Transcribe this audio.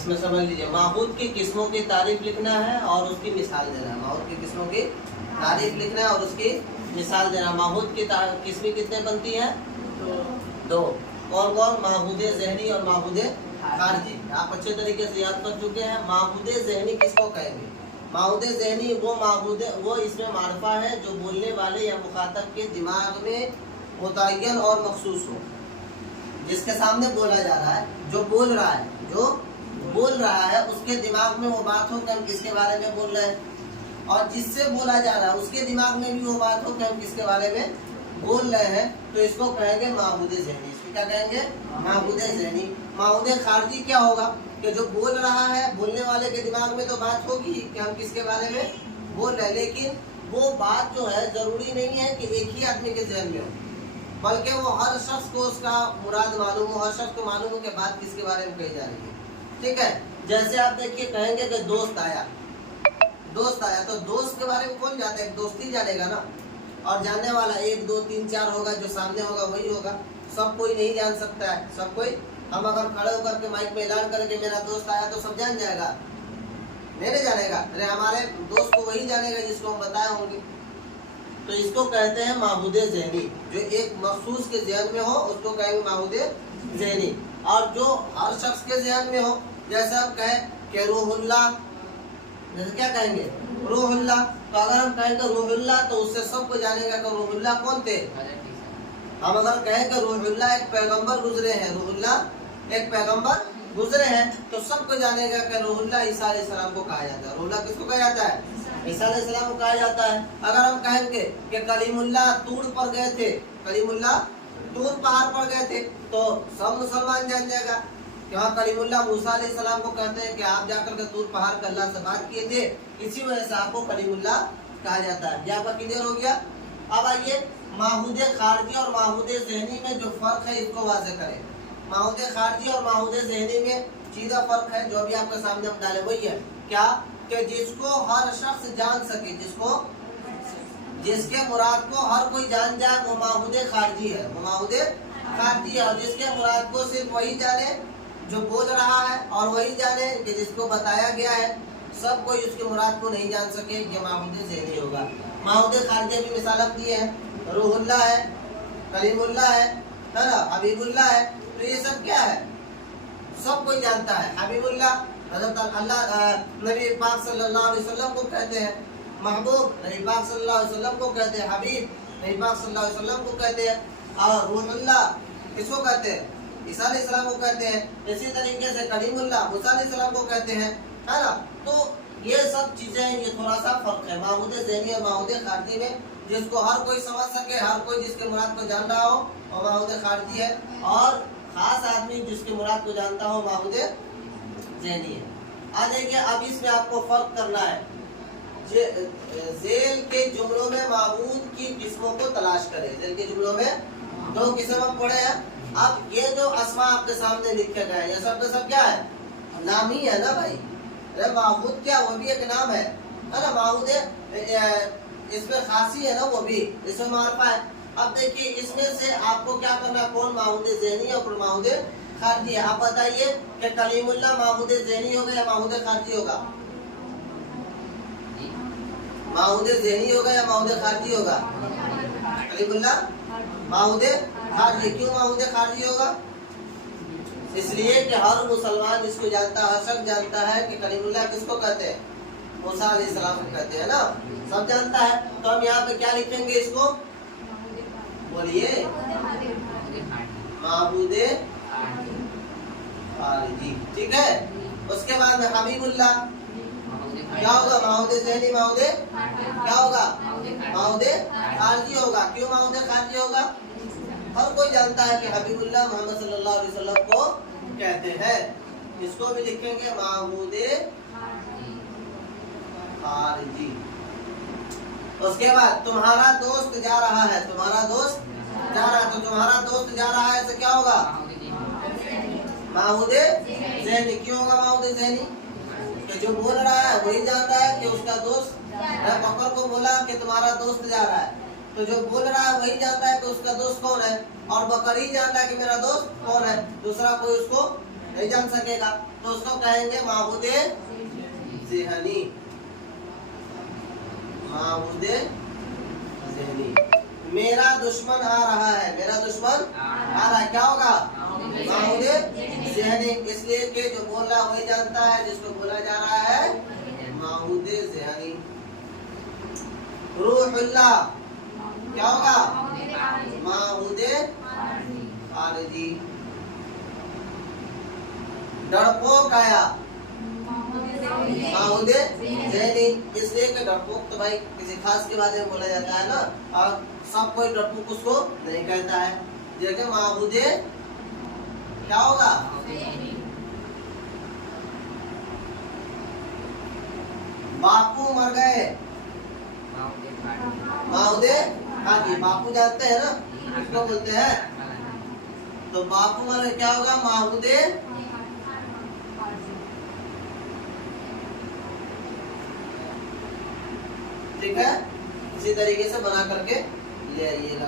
इसमें समझ लीजिए, माहूद की किस्मों की तारीफ लिखना है और उसकी मिसाल देना है। माहूद की किस्मों की तारीफ लिखना है और उसकी मिसाल देना। माहूद की किस्में कितने बनती हैं? दो। कौन कौन? माहूद ज़हनी और माहूद खारजी। आप अच्छे तरीके से याद कर चुके हैं। माहूद ज़हनी किसको कहेंगे? माहूद ज़हनी वो इसमें मारफा है जो बोलने वाले या मुखातब के दिमाग में मुतय्यन और मखसूस हो। जिसके सामने बोला जा रहा है, जो बोल रहा है उसके दिमाग में वो बात हो कि हम किसके बारे में बोल रहे हैं, और जिससे बोला जा रहा है उसके दिमाग में भी वो बात हो कि हम किसके बारे में बोल रहे हैं, तो इसको कहेंगे माहूद ज़हनी। इसको क्या कहेंगे? माहूद ज़हनी। माहूद खारजी क्या होगा कि जो बोल रहा है, बोलने वाले के दिमाग में तो बात होगी कि हम किसके बारे में बोल रहे हैं, लेकिन वो बात जो है जरूरी नहीं है कि एक ही आदमी के जहन में हो, बल्कि वो हर शख्स को उसका मुराद मालूम हो, हर शख्स को मालूम हो कि बात किसके बारे में कही जा रही है। ठीक है, जैसे आप देखिए कहेंगे कि दोस्त आया, तो दोस्त के बारे में कौन जानता है? दोस्त ही जानेगा ना, और जानने वाला 1 2 3 4 होगा, जो सामने होगा वही होगा। सब कोई नहीं जान सकता है, सब कोई। हम अगर खड़े होकर के माइक में ऐलान करें कि मेरा दोस्त आया, तो सब जान जाएगा? नहीं जानेगा। अरे हमारे दोस्त को वही जानेगा जिसको हम बताए होंगे। तो इसको कहते हैं माहूद ज़हनी। जो एक मखसूस के जहन में हो उसको कहेंगे माहूद ज़हनी, और जो हर शख्स के जहन में हो, जैसे हम कहें कि रूहुल्लाह, जैसे क्या कहेंगे? रूहुल्लाह। तो अगर हम कहेंगे रूहुल्लाह तो उससे सबको जानेगा कि रूहुल्लाह कौन थे। हम अगर कहें कि रूहुल्लाह एक पैगंबर गुजरे हैं, रूहुल्लाह एक पैगंबर गुजरे हैं, तो सबको जानेगा कि रूहुल्लाह ईसा अलैहिस्सलाम को कहा जाता है। रूहुल्लाह किसको कहा जाता है? ईसा अलैहिस्सलाम को कहा जाता है। अगर हम कहेंगे कि कलीमुल्लाह तूर पर गए थे, कलीमुल्लाह तूर पहाड़ पर गए थे, तो सब मुसलमान जान जाएगा कि हाँ कलीमुल्लाह मूसा अलैहिस्सलाम को कहते हैं कि आप जाकर के तूर पहाड़ पर अल्लाह से बात किए थे, इसी वजह से आपको कलीमुल्लाह कहा जाता है। यहाँ पर क्लियर हो गया। अब आइए माहूद खारजी और माहूद ज़हनी में जो फर्क है इसको वाज़ेह करें। माहूद खारजी और माहूद ज़हनी में सीधा फर्क है, जो भी आपके सामने हम डाले वही है। क्या? कि जिसको हर शख्स जान सके, जिसके मुराद को हर कोई जान जाए, वो माहूद खारजी है, वो माहूद खारजी है। और जिसके मुराद को सिर्फ वही जाने जो बोल रहा है, और वही जाने कि जिसको बताया गया है, सब कोई उसके मुराद को नहीं जान सके, ये माहूद ज़हनी होगा। माहूद खारजी भी मिसाल हम दिए हैं, रूहुल्लाह है, कलीमुल्लाह है ना, हबीबुल्लाह है। तो ये सब क्या है? सब कोई जानता है। हबीबुल्लाह हज़रत अल्लाह नबी पाक सल्लल्लाहु अलैहि वसल्लम को कहते हैं, महबूब नबी पाक सल्लल्लाहु अलैहि वसल्लम को कहते हैं, हबीब नबी पाक सल्लल्लाहु अलैहि वसल्लम को कहते हैं, और रूहुल्लाह किसको कहते हैं? ईसा अलैहिस्सलाम को कहते हैं। इसी तरीके से कलीमुल्लाह मूसा अलैहिस्सलाम को कहते हैं, है ना। तो ये सब चीजें, ये थोड़ा सा फर्क है माहूद ज़हनी और माहूद खारजी में। जिसको हर कोई समझ सके, हर कोई जिसके मुराद को जान रहा हो, वो माहूद खारजी है, और खास आदमी जिसके मुराद को जानता हो माहूद ज़हनी है। आ देखिए, अब इसमें आपको फर्क करना है। ज़ेल के जुमलों में माहूद की किस्मों को तलाश करें। ज़ेल के जुमलों में 2 किस्म हम पढ़े हैं। अब ये जो अस्मा आपके सामने लिखे गए, ये सब का सब क्या है? नाम ही है ना भाई। अरे माहूद क्या, वो भी एक नाम है ना। माहूद इसमें खासी है ना, वो भी इसमें मारफा है। अब देखिए, इसमें से आपको क्या करना है? कौन माहूद ज़हनी और माहूद खारजी है? आप बताइए कि कलीमुल्लाह माहूद ज़हनी होगा या माहूद खारजी होगा? माहूद ज़हनी होगा या माहूद खारजी होगा? कलीमुल्लाह माहूद खारजी। क्यों माहूद खारजी होगा? इसलिए कि हर मुसलमान इसको जानता है, हर शख्स जानता है कि कलीमुल्लाह किसको कहते हैं? मूसा अलैहिस्सलाम को कहते हैं ना, सब जानता है। तो हम यहाँ पे क्या लिखेंगे इसको? बोलिए, माहूद खारजी। ठीक है। उसके बाद में हबीबुल्लाह क्या होगा? माहूद ज़हनी, माहूद क्या होगा? माहूद खारजी होगा। क्यों माहूद खारजी होगा? हर कोई जानता है कि हबीबुल्लाह मोहम्मद सल्लल्लाहु अलैहि वसल्लम को कहते हैं। इसको भी लिखेंगे माहूद खारजी। उसके बाद तुम्हारा दोस्त जा रहा है, तुम्हारा दोस्त जा रहा है, तो तुम्हारा दोस्त जा रहा है, तो क्या होगा? माहूद ज़हनी। क्यों होगा माहूद ज़हनी? कि जो बोल रहा है वही जान रहा है कि उसका दोस्त, बकर को बोला कि तुम्हारा दोस्त जा रहा है, तो जो बोल रहा है वही जानता है कि उसका दोस्त कौन है, और बकर ही जानता है कि मेरा दोस्त कौन है, दूसरा कोई उसको नहीं जान सकेगा, तो उसको कहेंगे माहूदे ज़हनी। माहूदे ज़हनी। मेरा दुश्मन आ रहा है, मेरा दुश्मन आ रहा है, क्या होगा? माहूदे ज़हनी। इसलिए कि जो बोल रहा है वही जानता है जिसको बोला जा रहा है माहूदे ज़हनी। रूहुल्लाह क्या होगा? माहूदे खारिजी। डरपोक आया, माहूदे ज़हनी। इसलिए कि डरपोक तो भाई किसी खास के बारे में बोला जाता है ना, और सब कोई डरपोक उसको नहीं कहता है। जैसे माहूदे क्या होगा? बापू मर गए, माहूदे खाजी। बापू जानते हैं ना किसको बोलते हैं? तो बापू मर गए क्या होगा? माहूदे। ठीक है, इसी तरीके से बना करके ले आइएगा।